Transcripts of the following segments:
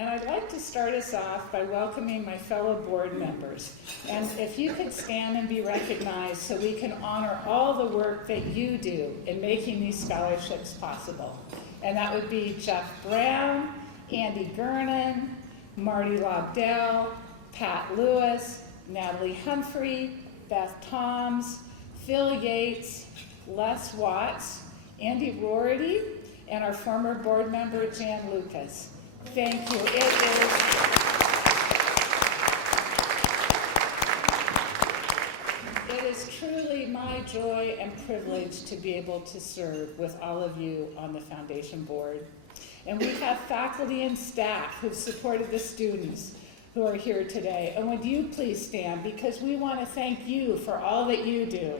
And I'd like to start us off by welcoming my fellow board members. And if you could stand and be recognized so we can honor all the work that you do in making these scholarships possible. And that would be Jeff Brown, Andy Gernon, Marty Lobdell, Pat Lewis, Natalie Humphrey, Beth Toms, Phil Yates, Les Watts, Andy Rorty, and our former board member, Jan Lucas. Thank you. It is truly my joy and privilege to be able to serve with all of you on the foundation board. And we have faculty and staff who've supported the students who are here today. And would you please stand, because we want to thank you for all that you do.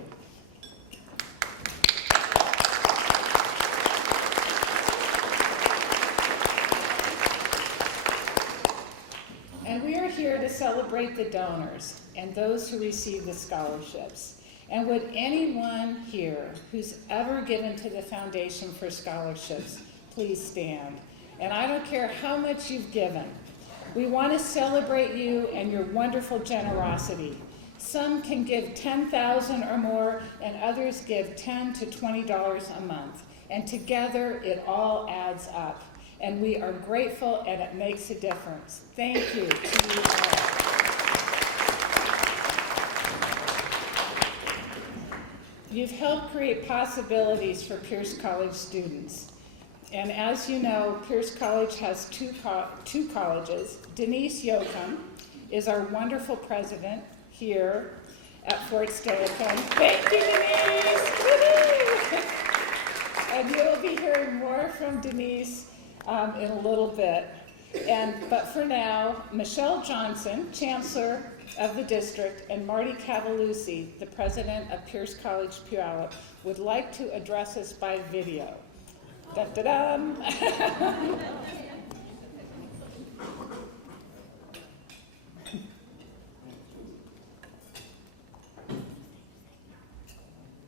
And we are here to celebrate the donors and those who receive the scholarships. And would anyone here who's ever given to the Foundation for Scholarships please stand? And I don't care how much you've given. We want to celebrate you and your wonderful generosity. Some can give $10,000 or more, and others give $10 to $20 a month. And together, it all adds up. And we are grateful, and it makes a difference. Thank you to you all. You've helped create possibilities for Pierce College students. And as you know, Pierce College has two colleges. Denise Yoakum is our wonderful president here at Fort Steilacoom. Thank you, Denise! Woo-hoo! And you'll be hearing more from Denise in a little bit. But for now, Michelle Johnson, Chancellor of the district, and Marty Cavalucci, the president of Pierce College Puyallup, would like to address us by video. Da-da-dum.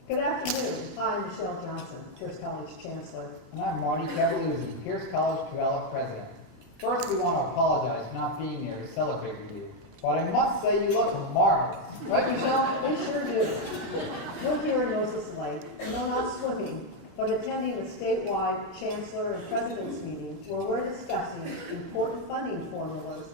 Good afternoon. I'm Michelle Johnson, Pierce College Chancellor. And I'm Marty Cavalucci, Pierce College Puyallup President. First, we want to apologize for not being here to celebrate with you. But I must say you look marvelous. Right, Michelle? We sure do. We're here in Moses Lake, no, not swimming, but attending a statewide Chancellor and President's meeting where we're discussing important funding formulas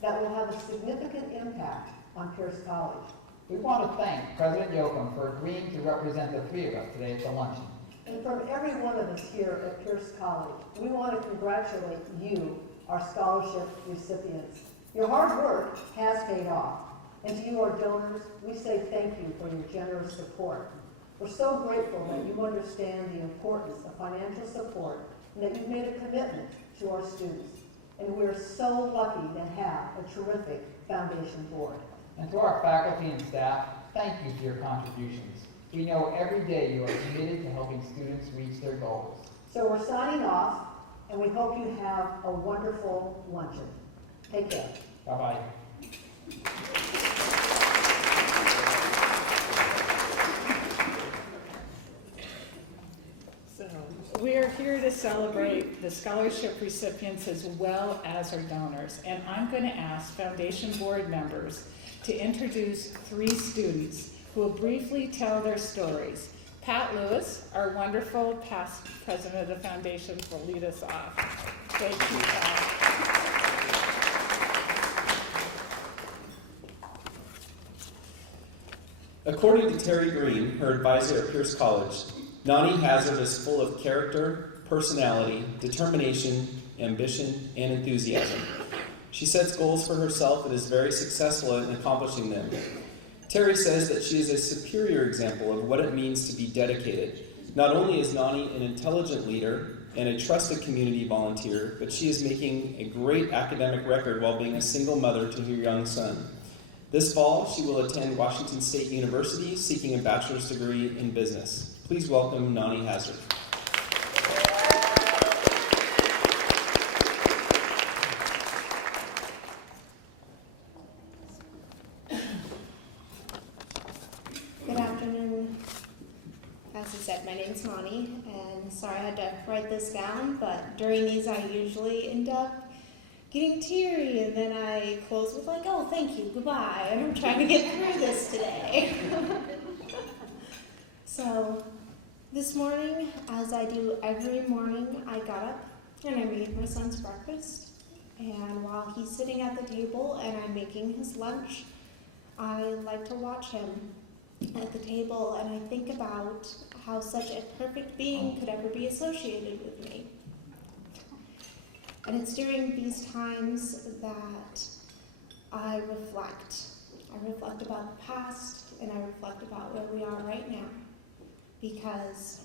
that will have a significant impact on Pierce College. We want to thank President Yoakum for agreeing to represent the three of us today at the luncheon. And from every one of us here at Pierce College, we want to congratulate you, our scholarship recipients. Your hard work has paid off. And to you, our donors, we say thank you for your generous support. We're so grateful that you understand the importance of financial support and that you've made a commitment to our students. And we're so lucky to have a terrific foundation board. And to our faculty and staff, thank you for your contributions. We know every day you are committed to helping students reach their goals. So we're signing off, and we hope you have a wonderful luncheon. Take care. Bye-bye. So we are here to celebrate the scholarship recipients as well as our donors. And I'm going to ask Foundation board members to introduce three students who will briefly tell their stories. Pat Lewis, our wonderful past president of the foundation, will lead us off. Thank you, Pat. According to Terry Green, her advisor at Pierce College, Nani Hazard is full of character, personality, determination, ambition, and enthusiasm. She sets goals for herself and is very successful in accomplishing them. Terry says that she is a superior example of what it means to be dedicated. Not only is Nani an intelligent leader and a trusted community volunteer, but she is making a great academic record while being a single mother to her young son. This fall, she will attend Washington State University seeking a bachelor's degree in business. Please welcome Nani Hazard. Good afternoon. As I said, my name's Nani, and sorry I had to write this down, but during these I usually end up getting teary, and then I close with like, oh, thank you, goodbye, and I'm trying to get through this today. So this morning, as I do every morning, I got up and I made my son's breakfast. And while he's sitting at the table and I'm making his lunch, I like to watch him at the table, and I think about how such a perfect being could ever be associated with me. And it's during these times that I reflect. I reflect about the past, and I reflect about where we are right now. Because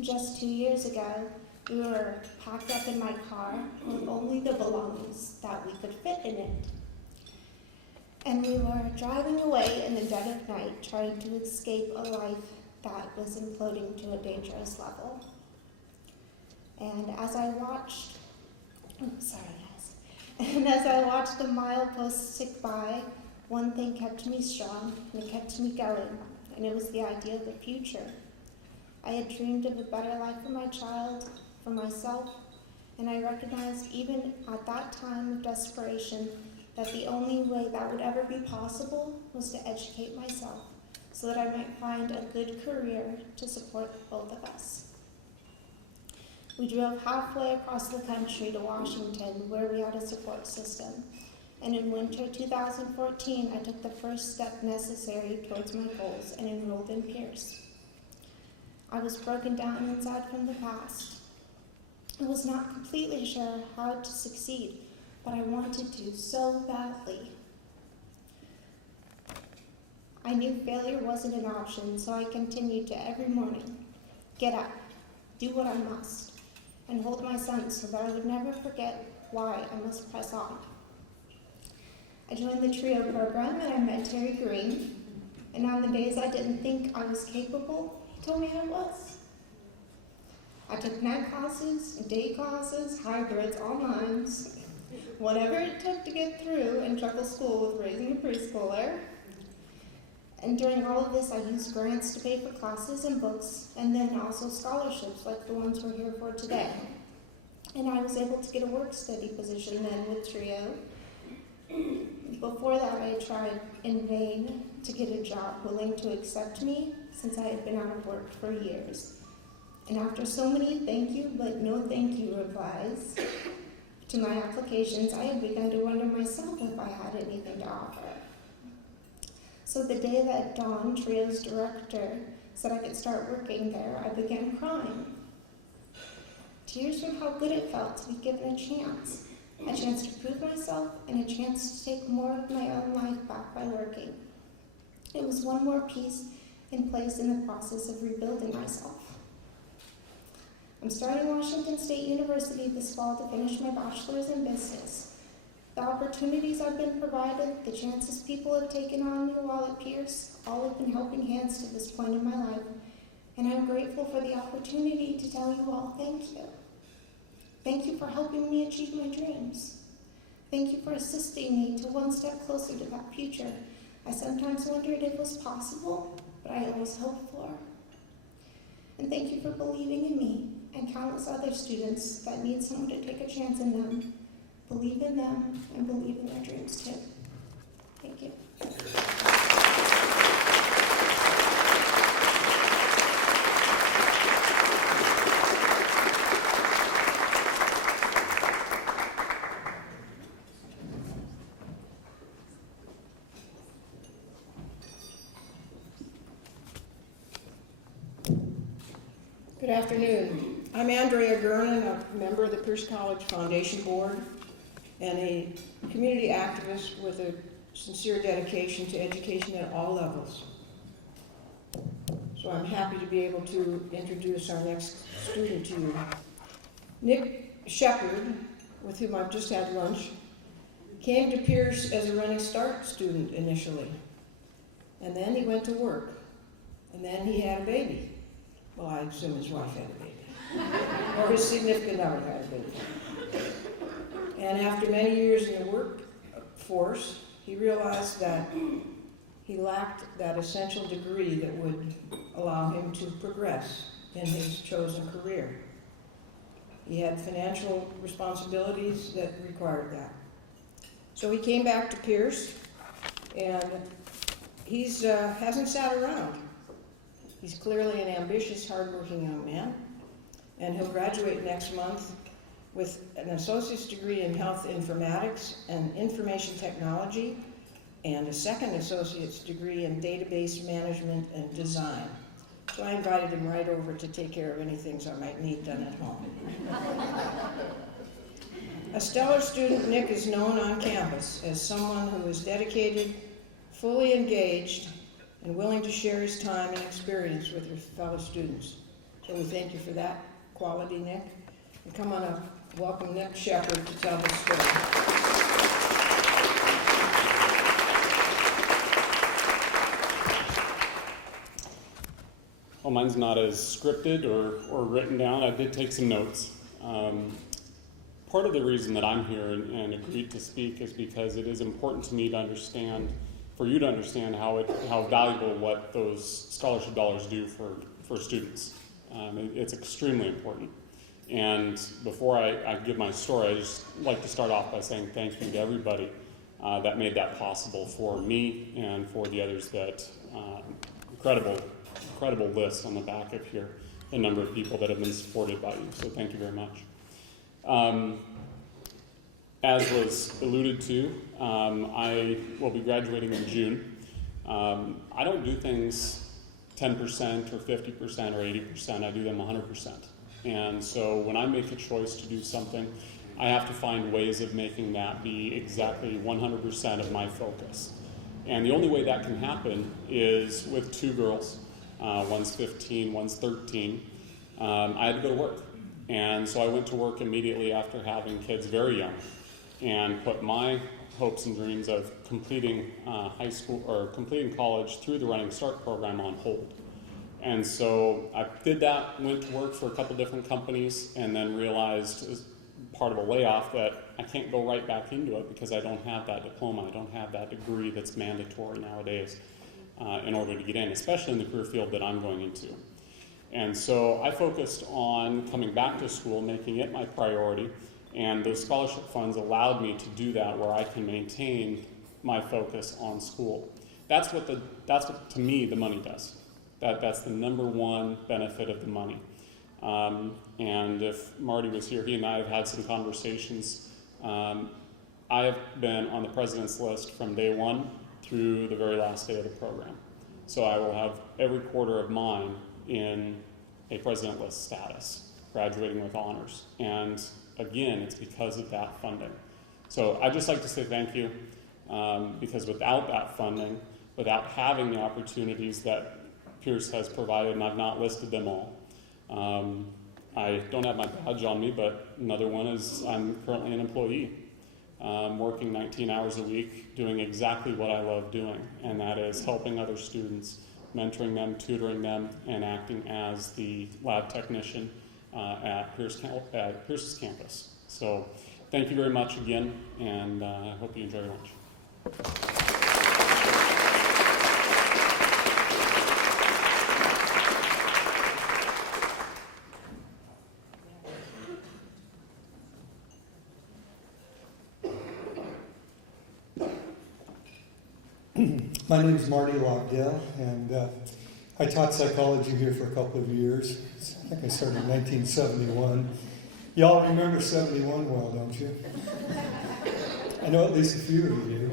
just 2 years ago, we were packed up in my car with only the belongings that we could fit in it. And we were driving away in the dead of night, trying to escape a life that was imploding to a dangerous level. And as I watched, and as I watched the mileposts tick by, one thing kept me strong, and it kept me going, and it was the idea of the future. I had dreamed of a better life for my child, for myself, and I recognized even at that time of desperation that the only way that would ever be possible was to educate myself so that I might find a good career to support both of us. We drove halfway across the country to Washington, where we had a support system, and in winter 2014, I took the first step necessary towards my goals and enrolled in Pierce. I was broken down inside from the past. I was not completely sure how to succeed, but I wanted to so badly. I knew failure wasn't an option, so I continued to every morning get up, do what I must, and hold my son so that I would never forget why I must press on. I joined the TRIO program and I met Terry Green, and on the days I didn't think I was capable, he told me I was. I took night classes, day classes, hybrids, all nines, whatever it took to get through and juggle school with raising a preschooler. And during all of this, I used grants to pay for classes and books, and then also scholarships like the ones we're here for today. And I was able to get a work-study position then with TRIO. Before that, I tried in vain to get a job willing to accept me since I had been out of work for years. And after so many thank you but no thank you replies to my applications, I had begun to wonder myself if I had anything to offer. So the day that Dawn, TRIO's director, said I could start working there, I began crying. Tears from how good it felt to be given a chance to prove myself and a chance to take more of my own life back by working. It was one more piece in place in the process of rebuilding myself. I'm starting Washington State University this fall to finish my bachelor's in business. The opportunities I've been provided, the chances people have taken on me while at Pierce, all have been helping hands to this point in my life, and I'm grateful for the opportunity to tell you all thank you. Thank you for helping me achieve my dreams. Thank you for assisting me to one step closer to that future I sometimes wondered if it was possible, but I always hoped for. And thank you for believing in me and countless other students that need someone to take a chance in them. Believe in them and believe in their dreams too. Thank you. Good afternoon. I'm Andrea Gernon, a member of the Pierce College Foundation Board and a community activist with a sincere dedication to education at all levels. So I'm happy to be able to introduce our next student to you. Nick Shepard, with whom I've just had lunch, came to Pierce as a Running Start student initially. And then he went to work. And then he had a baby. Well, I assume his wife had a baby. Or his significant other had a baby. And after many years in the workforce, he realized that he lacked that essential degree that would allow him to progress in his chosen career. He had financial responsibilities that required that. So he came back to Pierce, and he's hasn't sat around. He's clearly an ambitious, hardworking young man, and he'll graduate next month with an associate's degree in health informatics and information technology, and a second associate's degree in database management and design. So I invited him right over to take care of any things I might need done at home. A stellar student, Nick is known on campus as someone who is dedicated, fully engaged, and willing to share his time and experience with your fellow students. So we thank you for that quality, Nick. And come on up, welcome Nick Shepard to tell his story. Well, mine's not as scripted or written down. I did take some notes. Part of the reason that I'm here and agreed to speak is because it is important to me to understand, for you to understand how valuable what those scholarship dollars do for students. It's extremely important. And before I give my story, I just like to start off by saying thank you to everybody that made that possible for me and for the others that, incredible list on the back of here, the number of people that have been supported by you, so thank you very much. As was alluded to, I will be graduating in June. I don't do things 10% or 50% or 80%, I do them 100%. And so when I make a choice to do something, I have to find ways of making that be exactly 100% of my focus. And the only way that can happen is with two girls. One's 15, one's 13. I had to go to work. And so I went to work immediately after having kids very young and put my hopes and dreams of completing high school or completing college through the Running Start program on hold. And so I did that, went to work for a couple different companies, and then realized as part of a layoff that I can't go right back into it because I don't have that diploma, I don't have that degree that's mandatory nowadays in order to get in, especially in the career field that I'm going into. And so I focused on coming back to school, making it my priority, and those scholarship funds allowed me to do that where I can maintain my focus on school. That's what to me the money does. That's the number one benefit of the money. And if Marty was here, he and I have had some conversations. I have been on the president's list from day one through the very last day of the program. So I will have every quarter of mine in a president list status, graduating with honors. And again, it's because of that funding. So I'd just like to say thank you, because without that funding, without having the opportunities that Pierce has provided, and I've not listed them all. I don't have my badge on me, but another one is I'm currently an employee, working 19 hours a week, doing exactly what I love doing, and that is helping other students, mentoring them, tutoring them, and acting as the lab technician at Pierce's campus. So thank you very much again, and I hope you enjoy your lunch. My name is Marty Logdell, and I taught psychology here for a couple of years. I think I started in 1971. Y'all remember 71 well, don't you? I know at least a few of you do.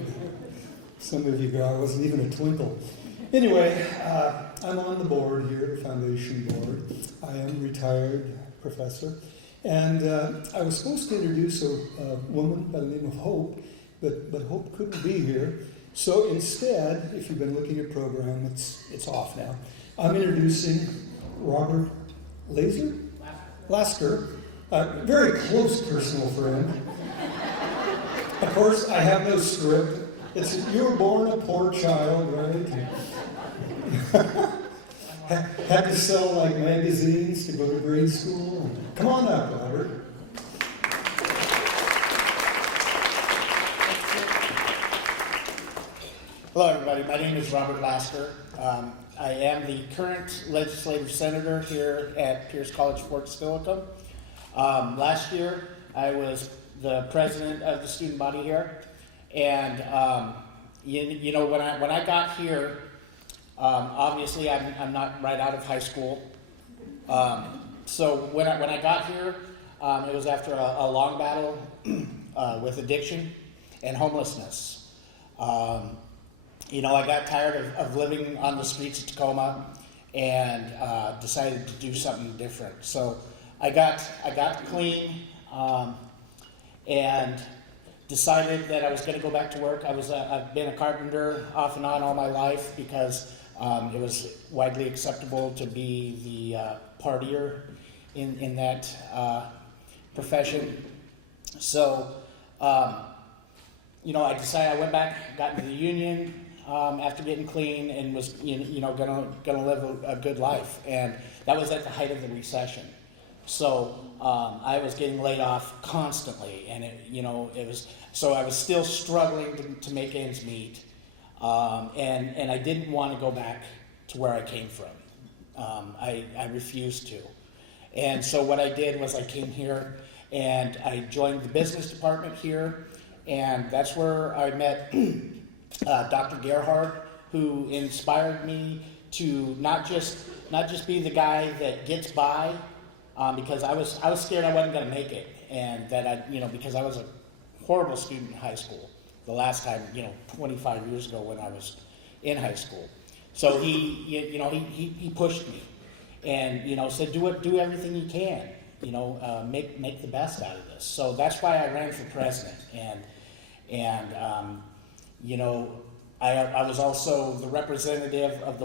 Some of you go, I wasn't even a twinkle. Anyway, I'm on the board here, the foundation board. I am a retired professor. And I was supposed to introduce a woman by the name of Hope, but Hope couldn't be here. So instead, if you've been looking at the program, it's off now. I'm introducing Robert Lasker, a very close personal friend. Of course, I have no script. You were born a poor child, right? Had to sell like magazines to go to grade school. Come on up, Robert. Hello, everybody. My name is Robert Lasker. I am the current legislative senator here at Pierce College, Fort Steilacoom. Last year, I was the president of the student body here, and you know, when I got here, obviously I'm not right out of high school. So when I got here, it was after a long battle with addiction and homelessness. You know, I got tired of living on the streets of Tacoma and decided to do something different. So I got clean and decided that I was going to go back to work. I've been a carpenter off and on all my life because it was widely acceptable to be the partier in that profession. So, you know, I decided, I went back, got into the union after getting clean, and was gonna live a good life. And that was at the height of the recession. So I was getting laid off constantly, and so I was still struggling to make ends meet. And I didn't want to go back to where I came from. I refused to. And so what I did was I came here and I joined the business department here, and that's where I met Dr. Gerhard, who inspired me to not just be the guy that gets by, because I was scared I wasn't going to make it, and that because I was a horrible student in high school the last time, 25 years ago when I was in high school. So he pushed me, and said do everything you can, make the best out of this. So that's why I ran for president, and I was also the representative of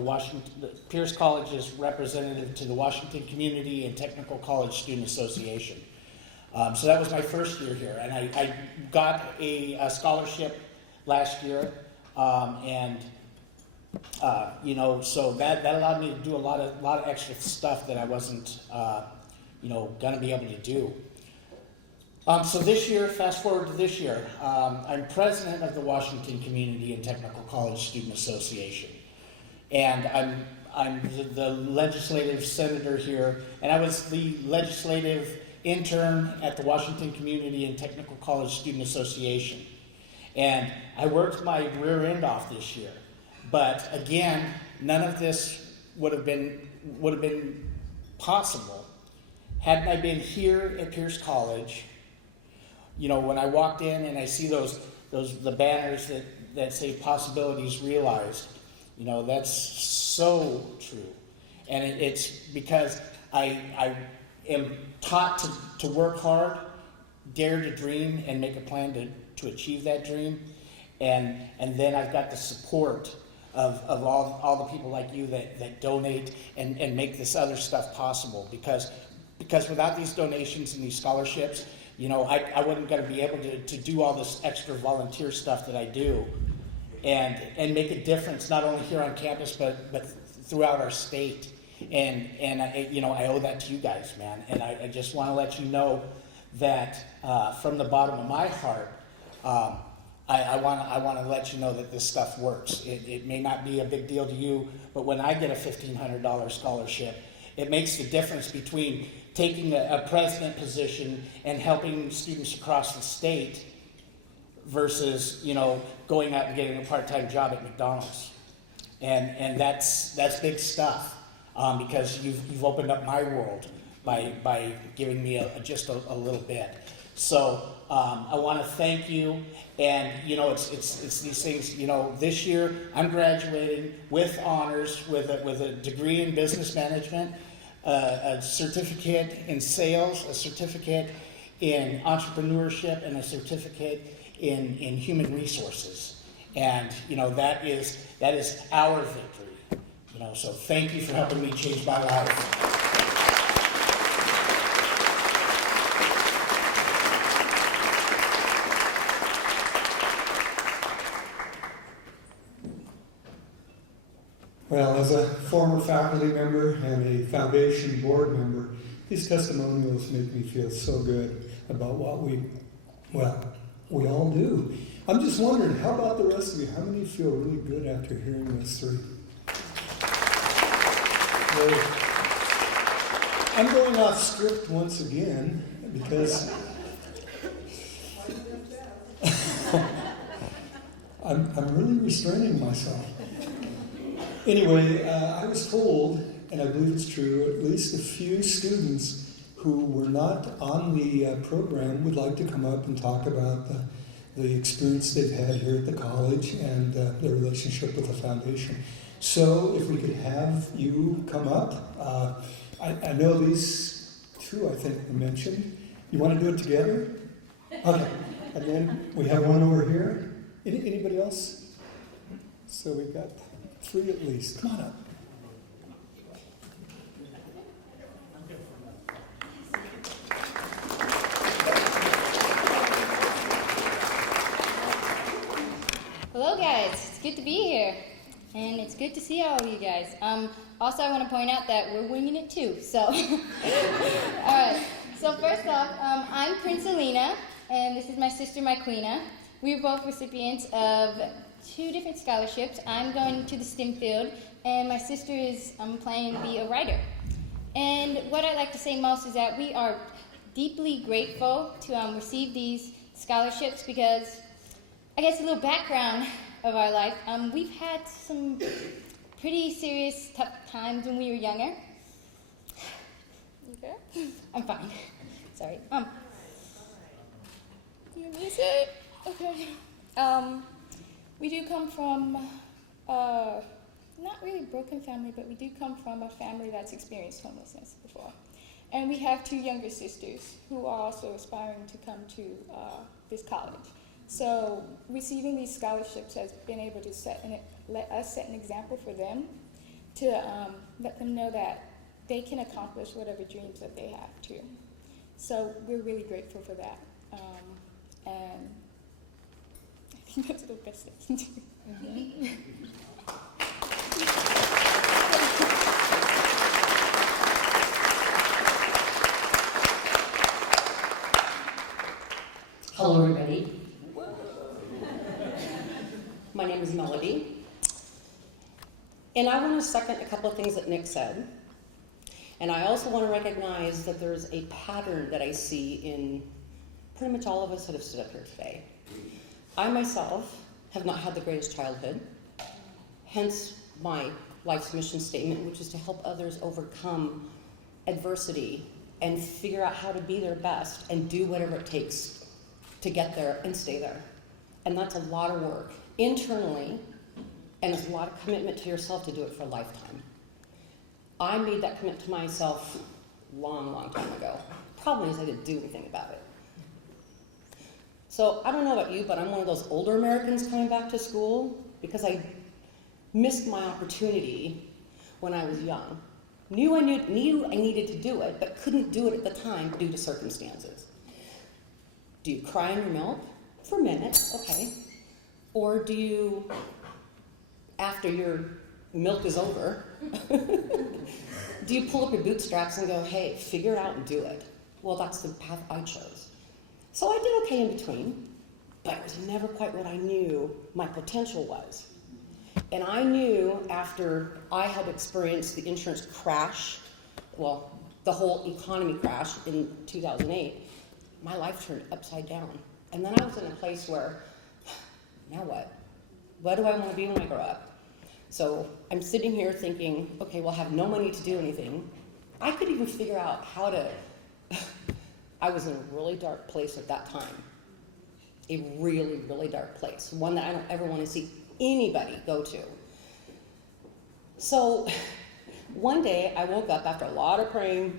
Pierce College's representative to the Washington Community and Technical College Student Association. So that was my first year here, and I got a scholarship last year, so that allowed me to do a lot of extra stuff that I wasn't, going to be able to do. So this year, fast forward to this year, I'm president of the Washington Community and Technical College Student Association, and I'm the legislative senator here, and I was the legislative intern at the Washington Community and Technical College Student Association, and I worked my rear end off this year. But again, none of this would have been possible hadn't I been here at Pierce College. When I walked in and I see the banners that say possibilities realized, that's so true. And it's because I am taught to work hard, dare to dream, and make a plan to achieve that dream. And then I've got the support of all the people like you that donate and make this other stuff possible. Because without these donations and these scholarships, I wasn't going to be able to do all this extra volunteer stuff that I do, and make a difference not only here on campus but throughout our state. And I owe that to you guys, man. And I just want to let you know that from the bottom of my heart, I want to let you know that this stuff works. It may not be a big deal to you, but when I get a $1,500 scholarship, it makes the difference between taking a president position and helping students across the state versus, going out and getting a part-time job at McDonald's. And that's big stuff, because you've opened up my world by giving me just a little bit. So I want to thank you, and it's these things. This year I'm graduating with honors, with a degree in business management, a certificate in sales, a certificate in entrepreneurship, and a certificate in human resources. And that is our victory. So thank you for helping me change my life. Well, as a former faculty member and a foundation board member, these testimonials make me feel so good about what we all do. I'm just wondering, how about the rest of you? How many feel really good after hearing this three? I'm going off script once again, because I'm really restraining myself. Anyway, I was told, and I believe it's true, at least a few students who were not on the program would like to come up and talk about the experience they've had here at the college and their relationship with the foundation. So if we could have you come up, I know these two I think were mentioned. You want to do it together? Okay. And then we have one over here. Anybody else? So we've got 3 at least. Come on up. Hello guys, it's good to be here, and it's good to see all of you guys. Also I want to point out that we're winging it too, so. Alright, so first off, I'm Prince Alina, and this is my sister Myquina. We were both recipients of 2 different scholarships. I'm going to the STEM field, and my sister is planning to be a writer. And what I'd like to say most is that we are deeply grateful to receive these scholarships because, I guess a little background of our life, we've had some pretty serious tough times when we were younger. Okay? I'm fine. Sorry. You miss it? Okay. We do come from, not really a broken family, but we do come from a family that's experienced homelessness before. And we have 2 younger sisters who are also aspiring to come to this college. So receiving these scholarships has been able to let us set an example for them to let them know that they can accomplish whatever dreams that they have too. So we're really grateful for that. And I think that's the best I can do. Mm-hmm. Hello, everybody. My name is Melody. And I want to second a couple of things that Nick said. And I also want to recognize that there's a pattern that I see in pretty much all of us that have stood up here today. I myself have not had the greatest childhood, hence my life's mission statement, which is to help others overcome adversity and figure out how to be their best and do whatever it takes to get there and stay there. And that's a lot of work internally, and it's a lot of commitment to yourself to do it for a lifetime. I made that commitment to myself long time ago. Problem is I didn't do anything about it. So I don't know about you, but I'm one of those older Americans coming back to school because I missed my opportunity when I was young. Knew I needed to do it, but couldn't do it at the time due to circumstances. Do you cry in your milk? For a minute, okay. Or do you, after your milk is over, do you pull up your bootstraps and go, hey, figure it out and do it? Well, that's the path I chose. So I did okay in between, but it was never quite what I knew my potential was. And I knew after I had experienced the insurance crash, well, the whole economy crash in 2008, my life turned upside down. And then I was in a place where, now what? What do I want to be when I grow up? So I'm sitting here thinking, okay, well, I have no money to do anything. I could even figure out how to, I was in a really dark place at that time. A really, really dark place. One that I don't ever want to see anybody go to. So one day I woke up after a lot of praying,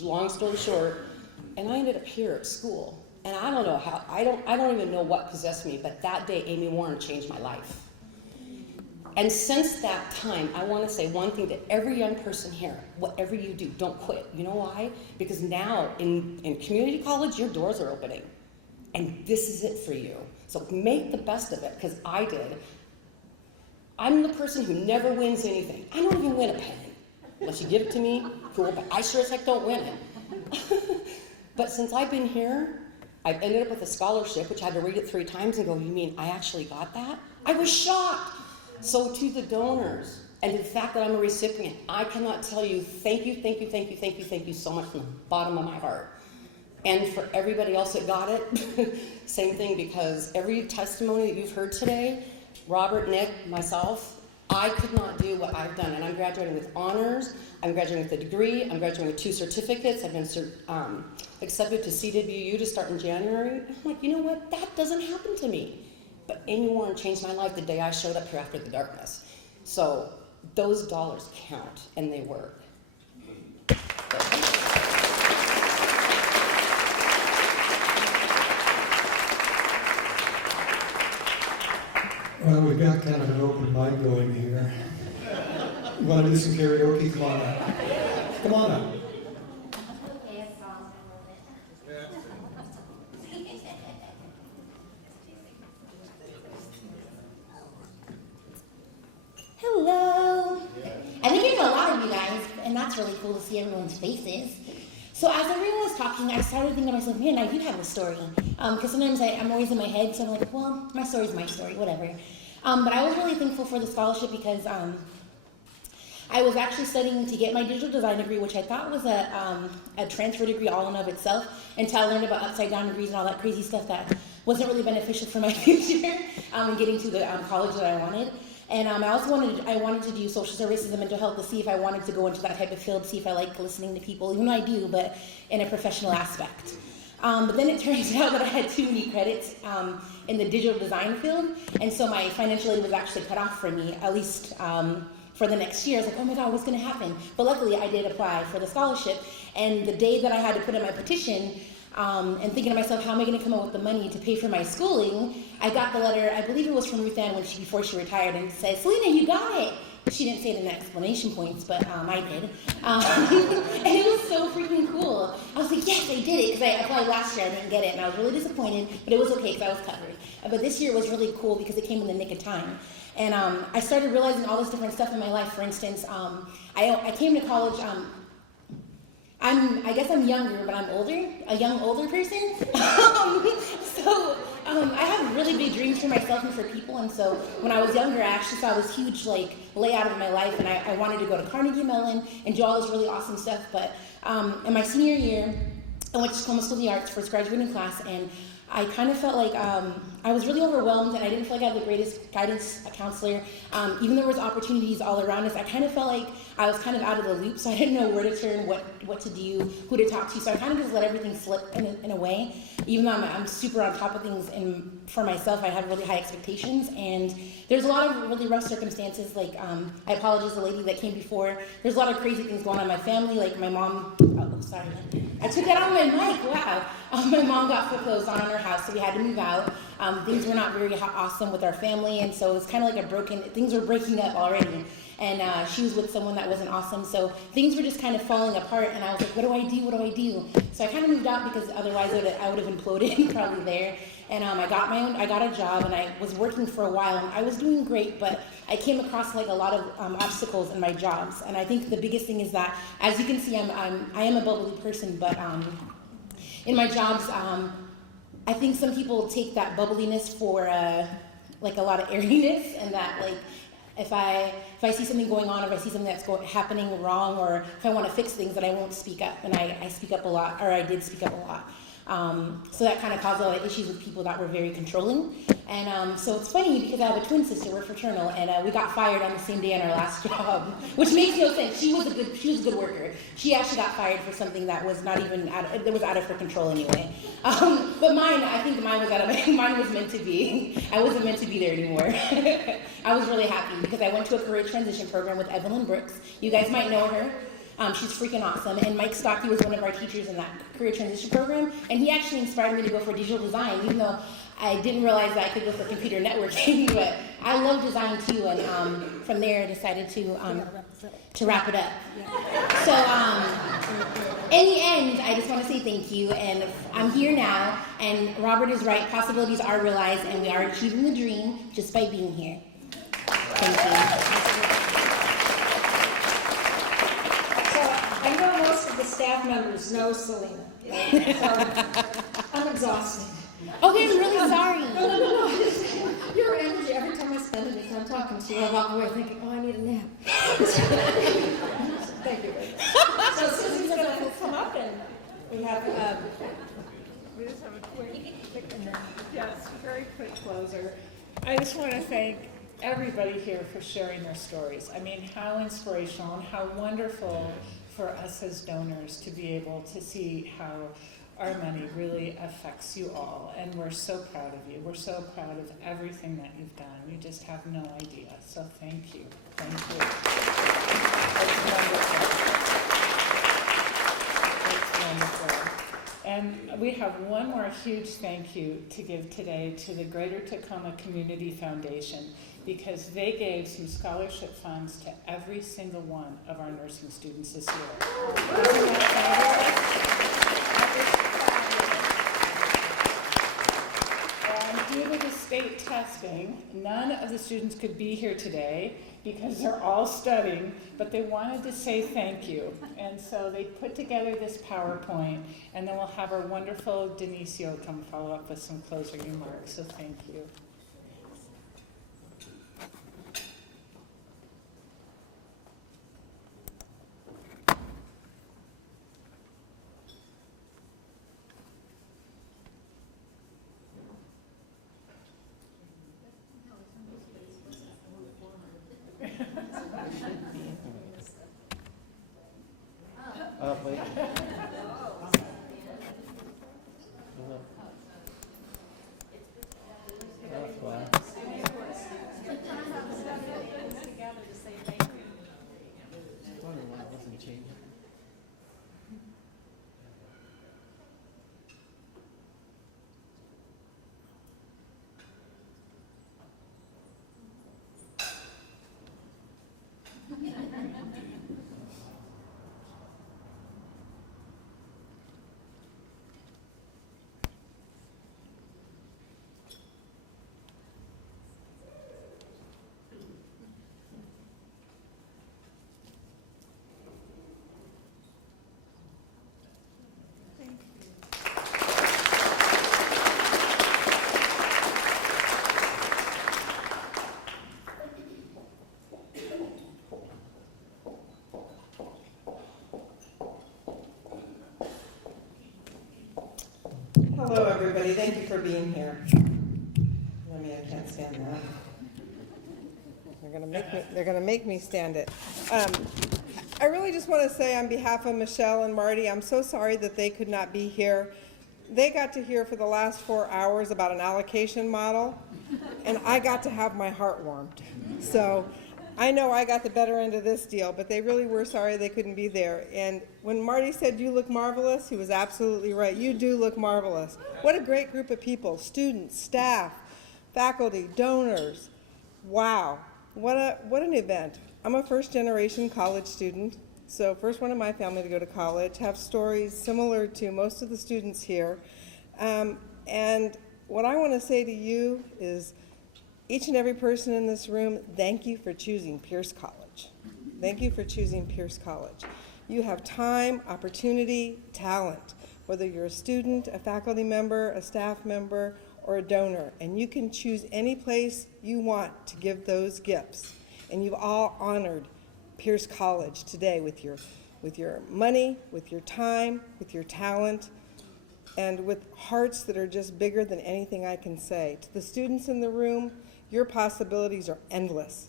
long story short, and I ended up here at school. And I don't know how, I don't even know what possessed me, but that day Amy Warren changed my life. And since that time, I want to say one thing to every young person here: whatever you do, don't quit. You know why? Because now in community college, your doors are opening. And this is it for you. So make the best of it, because I did. I'm the person who never wins anything. I don't even win a penny. Unless you give it to me, cool, but I sure as heck don't win it. But since I've been here, I've ended up with a scholarship, which I had to read it 3 times and go, you mean I actually got that? I was shocked. So to the donors, and to the fact that I'm a recipient, I cannot tell you thank you so much from the bottom of my heart. And for everybody else that got it, same thing, because every testimony that you've heard today, Robert, Nick, myself, I could not do what I've done. And I'm graduating with honors, I'm graduating with a degree, I'm graduating with 2 certificates, I've been accepted to CWU to start in January. I'm like, you know what, that doesn't happen to me. But Amy Warren changed my life the day I showed up here after the darkness. So those dollars count, and they work. Well, we've got kind of an open mic going here. You want to do some karaoke? Come on up. Come on up. Hello. I think you know a lot of you guys, and that's really cool to see everyone's faces. So as everyone was talking, I started thinking to myself, man, I do have a story. Because sometimes I'm always in my head, so I'm like, well, my story's my story, whatever. But I was really thankful for the scholarship because I was actually studying to get my digital design degree, which I thought was a transfer degree all in of itself, until I learned about upside down degrees and all that crazy stuff that wasn't really beneficial for my future in getting to the college that I wanted. And I also wanted to do social services and mental health to see if I wanted to go into that type of field, see if I like listening to people, even though I do, but in a professional aspect. But then it turns out that I had too many credits in the digital design field, and so my financial aid was actually cut off for me, at least for the next year. I was like, oh my God, what's gonna happen? But luckily I did apply for the scholarship, and the day that I had to put in my petition, and thinking to myself, how am I gonna come up with the money to pay for my schooling, I got the letter, I believe it was from Ruth Ann before she retired, and it said, Selena, you got it. She didn't say it in exclamation points, but I did. And it was so freaking cool. I was like, yes, I did it, because I applied last year, I didn't get it, and I was really disappointed, but it was okay, because I was covered. But this year was really cool, because it came in the nick of time. And I started realizing all this different stuff in my life. For instance, I came to college, I guess I'm younger, but I'm older, a young older person. So I have really big dreams for myself and for people, and so when I was younger, I actually saw this huge layout of my life, and I wanted to go to Carnegie Mellon and do all this really awesome stuff. But in my senior year, I went to Tacoma School of the Arts, first graduating class, and I kind of felt like I was really overwhelmed, and I didn't feel like I had the greatest guidance counselor. Even though there was opportunities all around us, I kind of felt like I was kind of out of the loop, so I didn't know where to turn, what to do, who to talk to. So I kind of just let everything slip in a way. Even though I'm super on top of things, and for myself, I have really high expectations. And there's a lot of really rough circumstances. Like I apologize to the lady that came before. There's a lot of crazy things going on in my family. Like my mom. Oh, sorry. I took that on my mic. Wow. My mom got foreclosed on her house, so we had to move out. Things were not very awesome with our family, and so it was kind of like things were breaking up already. And she was with someone that wasn't awesome, so things were just kind of falling apart, and I was like, what do I do? So I kind of moved out, because otherwise I would have imploded probably there. And I got a job, and I was working for a while, and I was doing great, but I came across a lot of obstacles in my jobs. And I think the biggest thing is that, as you can see, I am a bubbly person, but in my jobs, I think some people take that bubbliness for a lot of airiness, and that if I see something going on, or if I see something that's happening wrong, or if I want to fix things, then I won't speak up, and I speak up a lot, or I did speak up a lot. So that kind of caused a lot of issues with people that were very controlling. And so it's funny, because I have a twin sister, we're fraternal, and we got fired on the same day in our last job, which makes no sense. She was a good worker. She actually got fired for something that was not even that was out of her control anyway. But I think mine was meant to be. I wasn't meant to be there anymore. I was really happy, because I went to a career transition program with Evelyn Brooks. You guys might know her. She's freaking awesome, and Mike Stockey was one of our teachers in that career transition program, and he actually inspired me to go for digital design, even though I didn't realize that I could go for computer networking. But I love design too, and from there I decided to wrap it up. So in the end, I just want to say thank you, and I'm here now, and Robert is right, possibilities are realized, and we are achieving the dream just by being here. Thank you. I know most of the staff members know Selena, so I'm exhausted. Okay, I'm really sorry. No. Your energy, every time I spend any time talking to you, I walk away thinking, oh, I need a nap. Thank you. So Susie's going to come up and We have, We just have a quick, yes, very quick closer. I just want to thank everybody here for sharing their stories. I mean, how inspirational and how wonderful for us as donors to be able to see how our money really affects you all. And we're so proud of you. We're so proud of everything that you've done. You just have no idea. So thank you. Thank you. It's wonderful. It's wonderful. And we have one more huge thank you to give today to the Greater Tacoma Community Foundation, because they gave some scholarship funds to every single one of our nursing students this year. Isn't that fabulous? And due to the state testing, none of the students could be here today because they're all studying, but they wanted to say thank you. And so they put together this PowerPoint, and then we'll have our wonderful Denise come follow up with some closing remarks. So thank you. Wait. That's why. Wondering why it wasn't changing. hello, everybody. Thank you for being here. I can't stand that. They're gonna make me stand it. I really just want to say on behalf of Michelle and Marty, I'm so sorry that they could not be here. They got to hear for the last 4 hours about an allocation model, and I got to have my heart warmed. So I know I got the better end of this deal, but they really were sorry they couldn't be there. And when Marty said, "You look marvelous," he was absolutely right. You do look marvelous. What a great group of people, students, staff, faculty, donors. Wow, what an event. I'm a first-generation college student, so first one in my family to go to college, have stories similar to most of the students here. And what I want to say to you is, each and every person in this room, thank you for choosing Pierce College. Thank you for choosing Pierce College. You have time, opportunity, talent, whether you're a student, a faculty member, a staff member, or a donor, and you can choose any place you want to give those gifts. And you've all honored Pierce College today with your money, with your time, with your talent, and with hearts that are just bigger than anything I can say. To the students in the room, your possibilities are endless.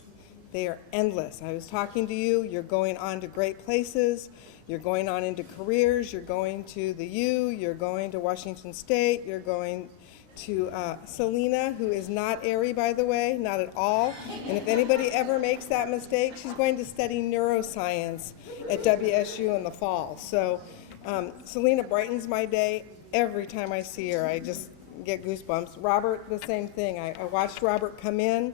They are endless. I was talking to you, you're going on to great places, you're going on into careers, you're going to the U, you're going to Washington State, you're going to Selena, who is not Airy, by the way, not at all. And if anybody ever makes that mistake, she's going to study neuroscience at WSU in the fall. So Selena brightens my day every time I see her. I just get goosebumps. Robert, the same thing. I watched Robert come in,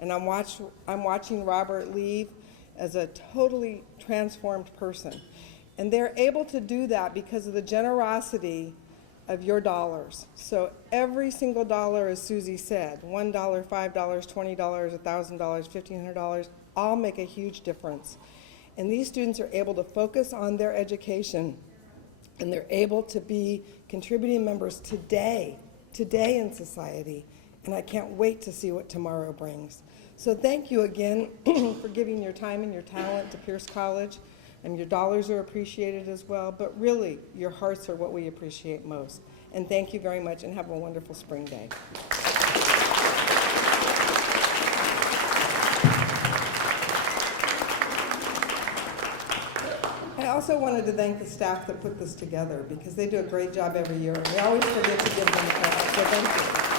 and I'm watching Robert leave as a totally transformed person. And they're able to do that because of the generosity of your dollars. So every single dollar, as Susie said, $1, $5, $20, $1,000, $1,500, all make a huge difference. And these students are able to focus on their education, and they're able to be contributing members today in society. And I can't wait to see what tomorrow brings. So thank you again for giving your time and your talent to Pierce College, and your dollars are appreciated as well, but really, your hearts are what we appreciate most. And thank you very much, and have a wonderful spring day. I also wanted to thank the staff that put this together, because they do a great job every year, and we always forget to give them credit, so thank you.